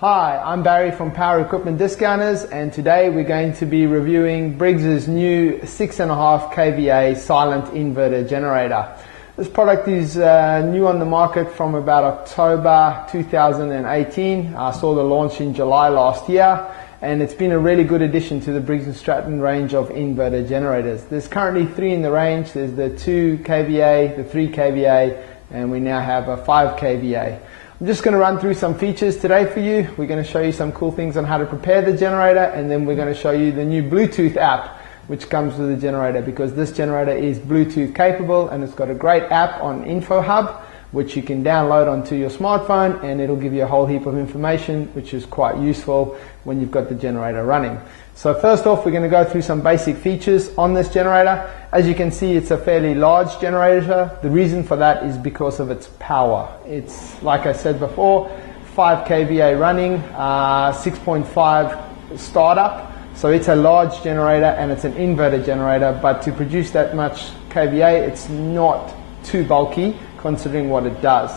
Hi, I'm Barry from Power Equipment Discounters, and today we're going to be reviewing Briggs's new 6.5 kVA silent inverter generator. This product is new on the market from about October 2018. I saw the launch in July last year, and it's been a really good addition to the Briggs & Stratton range of inverter generators. There's currently 3 in the range. There's the 2 kVA, the 3 kVA, and we now have a 5 kVA. I'm just going to run through some features today for you. We're going to show you some cool things on how to prepare the generator, and then we're going to show you the new Bluetooth app which comes with the generator, because this generator is Bluetooth capable and it's got a great app on InfoHub which you can download onto your smartphone, and it'll give you a whole heap of information which is quite useful when you've got the generator running. So first off, we're going to go through some basic features on this generator. As you can see, it's a fairly large generator. The reason for that is because of its power. It's, like I said before, 5 kVA running, 6.5 startup. So it's a large generator and it's an inverter generator, but to produce that much kVA, it's not too bulky considering what it does.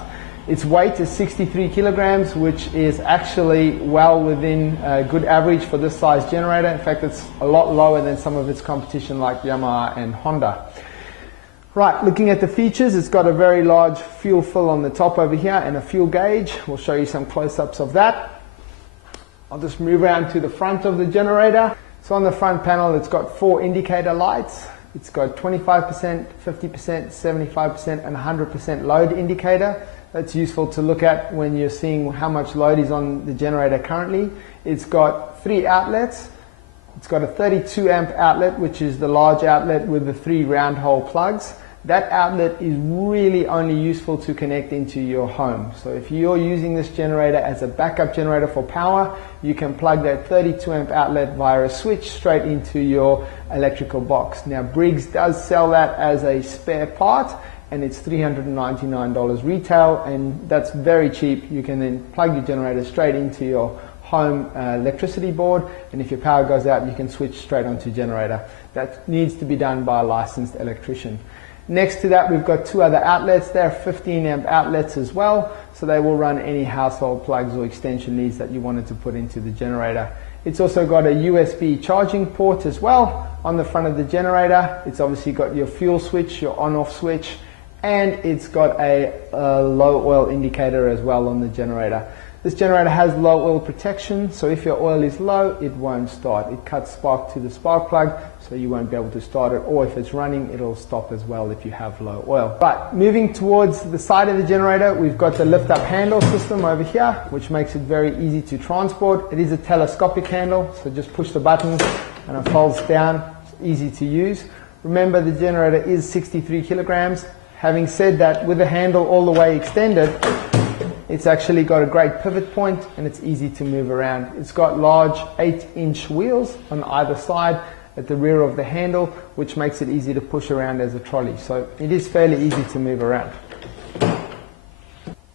Its weight is 63 kilograms, which is actually well within a good average for this size generator. In fact, it's a lot lower than some of its competition like Yamaha and Honda. Right, looking at the features, it's got a very large fuel fill on the top over here and a fuel gauge. We'll show you some close-ups of that. I'll just move around to the front of the generator. So on the front panel, it's got 4 indicator lights. It's got 25%, 50%, 75% and 100% load indicator. That's useful to look at when you're seeing how much load is on the generator currently. It's got 3 outlets. It's got a 32 amp outlet, which is the large outlet with the 3 round hole plugs. That outlet is really only useful to connect into your home. So if you're using this generator as a backup generator for power, you can plug that 32 amp outlet via a switch straight into your electrical box. Now Briggs does sell that as a spare part, and it's $399 retail, and that's very cheap. You can then plug your generator straight into your home electricity board, and if your power goes out, you can switch straight onto your generator. That needs to be done by a licensed electrician. Next to that, we've got 2 other outlets. They're 15 amp outlets as well, so they will run any household plugs or extension leads that you wanted to put into the generator. It's also got a USB charging port as well on the front of the generator. It's obviously got your fuel switch, your on-off switch, and it's got a low oil indicator as well on the generator. This generator has low oil protection, so if your oil is low, it won't start. It cuts spark to the spark plug, so you won't be able to start it, or if it's running, it'll stop as well if you have low oil. But moving towards the side of the generator, we've got the lift up handle system over here, which makes it very easy to transport. It is a telescopic handle, so just push the button and it folds down. It's easy to use. Remember, the generator is 63 kilograms. Having said that, with the handle all the way extended, it's actually got a great pivot point and it's easy to move around. It's got large 8-inch wheels on either side at the rear of the handle, which makes it easy to push around as a trolley. So it is fairly easy to move around.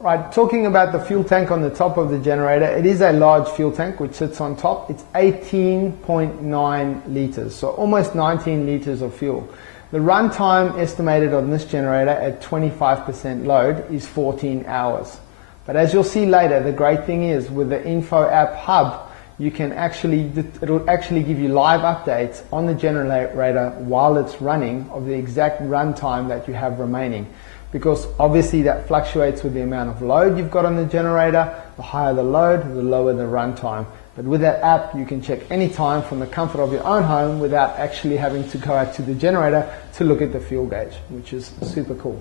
Right, talking about the fuel tank on the top of the generator, it is a large fuel tank which sits on top. It's 18.9 liters, so almost 19 liters of fuel. The runtime estimated on this generator at 25% load is 14 hours. But as you'll see later, the great thing is with the Info App Hub, you can it'll actually give you live updates on the generator while it's running of the exact runtime that you have remaining. Because obviously that fluctuates with the amount of load you've got on the generator. The higher the load, the lower the runtime. But with that app, you can check any time from the comfort of your own home without actually having to go out to the generator to look at the fuel gauge, which is super cool.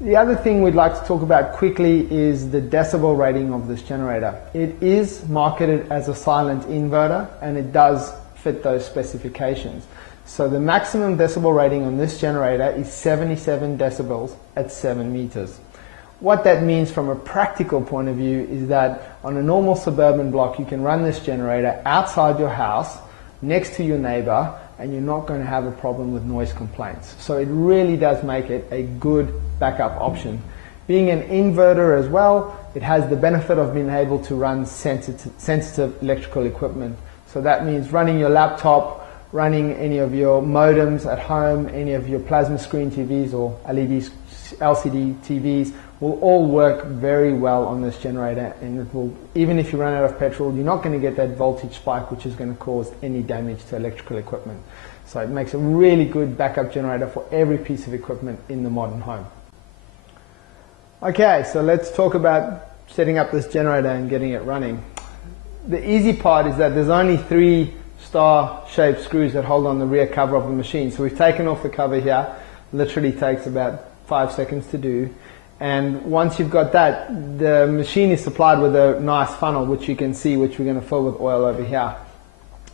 The other thing we'd like to talk about quickly is the decibel rating of this generator. It is marketed as a silent inverter, and it does fit those specifications. So the maximum decibel rating on this generator is 77 decibels at 7 meters. What that means from a practical point of view is that on a normal suburban block, you can run this generator outside your house next to your neighbor, and you're not going to have a problem with noise complaints. So it really does make it a good backup option. Being an inverter as well, it has the benefit of being able to run sensitive electrical equipment. So that means running your laptop, running any of your modems at home, any of your plasma screen TVs or LCD TVs will all work very well on this generator, and it will, even if you run out of petrol, you're not going to get that voltage spike which is going to cause any damage to electrical equipment. So it makes a really good backup generator for every piece of equipment in the modern home. Okay, so let's talk about setting up this generator and getting it running. The easy part is that there's only 3 star-shaped screws that hold on the rear cover of the machine. So we've taken off the cover here. Literally takes about 5 seconds to do. And once you've got that, the machine is supplied with a nice funnel, which you can see, which we're going to fill with oil over here.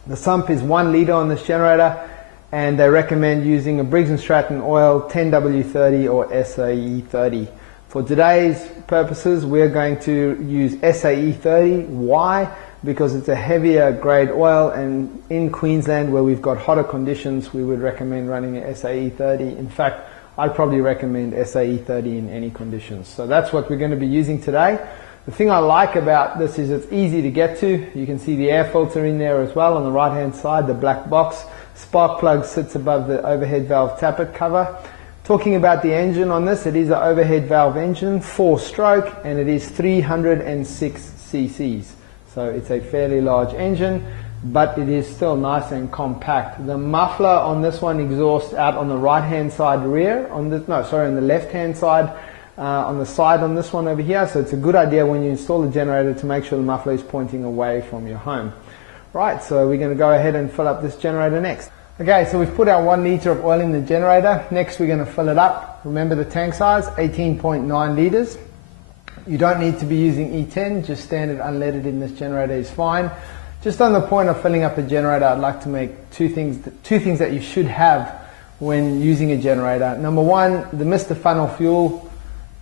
The sump is 1 litre on this generator, and they recommend using a Briggs & Stratton oil 10W30 or SAE30. For today's purposes, we're going to use SAE30. Why? Because it's a heavier grade oil, and in Queensland where we've got hotter conditions, we would recommend running a SAE30. In fact, I'd probably recommend SAE30 in any conditions. So that's what we're going to be using today. The thing I like about this is it's easy to get to. You can see the air filter in there as well on the right hand side, the black box. Spark plug sits above the overhead valve tappet cover. Talking about the engine on this, it is an overhead valve engine, 4-stroke, and it is 306 cc's. So it's a fairly large engine, but it is still nice and compact. The muffler on this one exhausts out on the right hand side rear, on the left hand side, on the side on this one over here. So it's a good idea when you install the generator to make sure the muffler is pointing away from your home. Right, so we're going to go ahead and fill up this generator next. Okay, so we've put our 1 litre of oil in the generator. Next we're going to fill it up. Remember the tank size, 18.9 litres. You don't need to be using E10, just standard unleaded in this generator is fine. Just on the point of filling up a generator, I'd like to make two things that you should have when using a generator. Number one, the Mr. Funnel fuel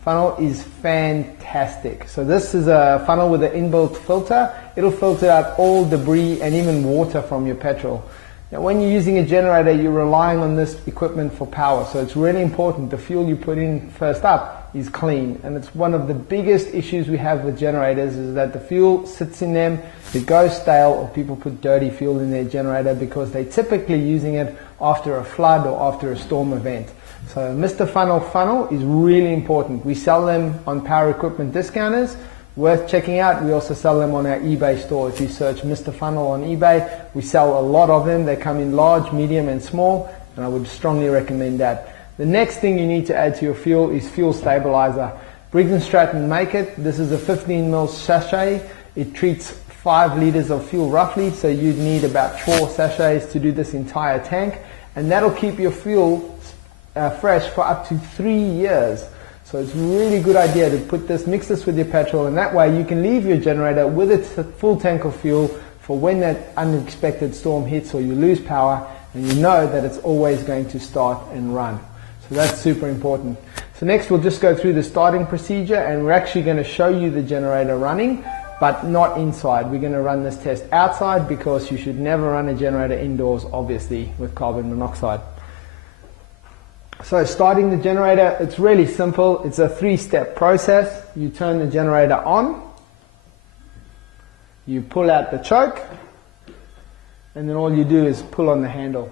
funnel is fantastic. So this is a funnel with an inbuilt filter. It'll filter out all debris and even water from your petrol. Now when you're using a generator, you're relying on this equipment for power. So it's really important the fuel you put in first up is clean. And it's one of the biggest issues we have with generators is that the fuel sits in them, it goes stale, or people put dirty fuel in their generator because they're typically using it after a flood or after a storm event. So Mr. Funnel is really important. We sell them on Power Equipment Discounters. Worth checking out. We also sell them on our eBay store. If you search Mr. Funnel on eBay, we sell a lot of them. They come in large, medium and small, and I would strongly recommend that. The next thing you need to add to your fuel is fuel stabilizer. Briggs & Stratton make it. This is a 15 ml sachet. It treats 5 litres of fuel roughly, so you'd need about 4 sachets to do this entire tank, and that'll keep your fuel fresh for up to 3 years. So it's a really good idea to mix this with your petrol, and that way you can leave your generator with its full tank of fuel for when that unexpected storm hits or you lose power, and you know that it's always going to start and run. So that's super important. So next we'll just go through the starting procedure, and we're actually going to show you the generator running, but not inside. We're going to run this test outside because you should never run a generator indoors, obviously, with carbon monoxide. So starting the generator, it's really simple. It's a 3-step process. You turn the generator on, you pull out the choke, and then all you do is pull on the handle.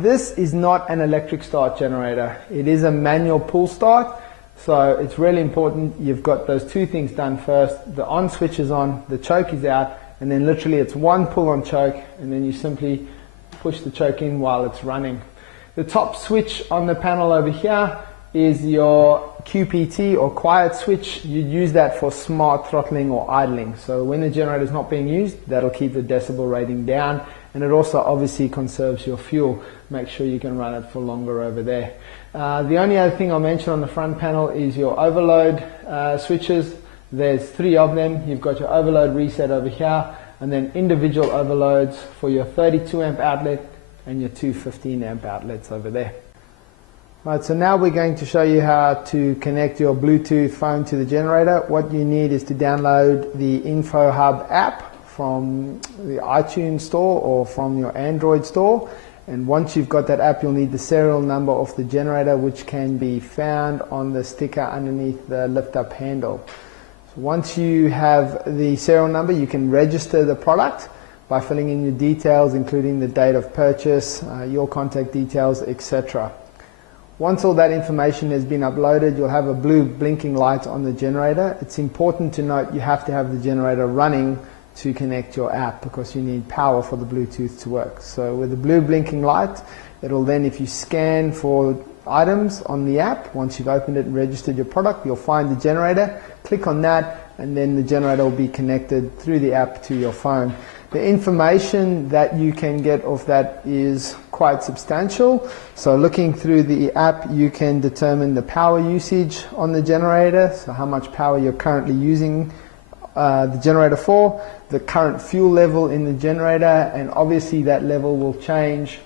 This is not an electric start generator. It is a manual pull start. So it's really important you've got those 2 things done first. The on switch is on, the choke is out, and then literally it's 1 pull on choke, and then you simply push the choke in while it's running. The top switch on the panel over here is your QPT or quiet switch. You'd use that for smart throttling or idling. So when the generator is not being used, that'll keep the decibel rating down, and it also obviously conserves your fuel. Make sure you can run it for longer over there. The only other thing I'll mention on the front panel is your overload switches. There's 3 of them. You've got your overload reset over here, and then individual overloads for your 32 amp outlet and your 2 15 amp outlets over there. Right, so now we're going to show you how to connect your Bluetooth phone to the generator. What you need is to download the InfoHub app from the iTunes store or from your Android store. And once you've got that app, you'll need the serial number of the generator, which can be found on the sticker underneath the lift-up handle. So once you have the serial number, you can register the product by filling in your details, including the date of purchase, your contact details, etc. Once all that information has been uploaded, you'll have a blue blinking light on the generator. It's important to note you have to have the generator running to connect your app because you need power for the Bluetooth to work. So with the blue blinking light, it'll then, if you scan for items on the app, once you've opened it and registered your product, you'll find the generator, click on that, and then the generator will be connected through the app to your phone. The information that you can get off that is quite substantial. So looking through the app, you can determine the power usage on the generator, so how much power you're currently using the generator for, the current fuel level in the generator, and obviously that level will change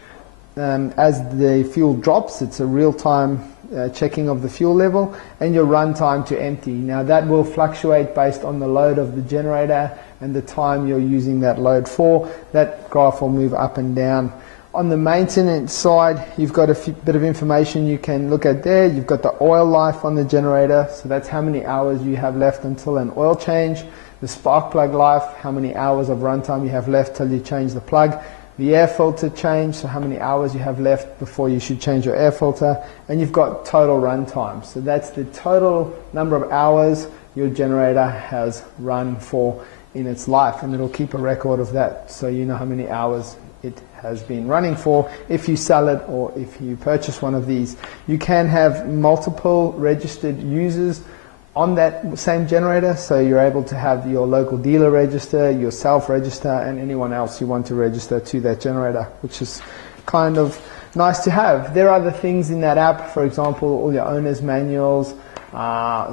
as the fuel drops. It's a real-time checking of the fuel level, and your run time to empty. Now that will fluctuate based on the load of the generator and the time you're using that load for. That graph will move up and down. On the maintenance side, you've got a bit of information you can look at there. You've got the oil life on the generator, so that's how many hours you have left until an oil change. The spark plug life, how many hours of runtime you have left till you change the plug. The air filter change, so how many hours you have left before you should change your air filter. And you've got total runtime, so that's the total number of hours your generator has run for in its life, and it'll keep a record of that so you know how many hours it has been running for if you sell it or if you purchase one of these. You can have multiple registered users on that same generator, so you're able to have your local dealer register, yourself register, and anyone else you want to register to that generator, which is kind of nice to have. There are other things in that app, for example, all your owner's manuals,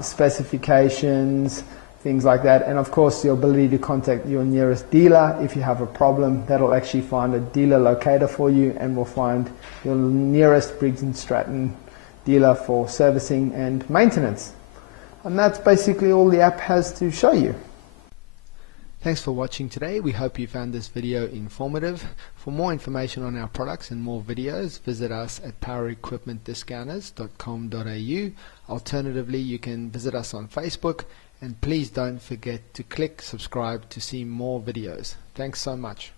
specifications, things like that, and of course your ability to contact your nearest dealer if you have a problem. That'll actually find a dealer locator for you and will find your nearest Briggs & Stratton dealer for servicing and maintenance. And that's basically all the app has to show you. Thanks for watching today. We hope you found this video informative. For more information on our products and more videos, visit us at powerequipmentdiscounters.com.au. Alternatively, you can visit us on Facebook, and please don't forget to click subscribe to see more videos. Thanks so much.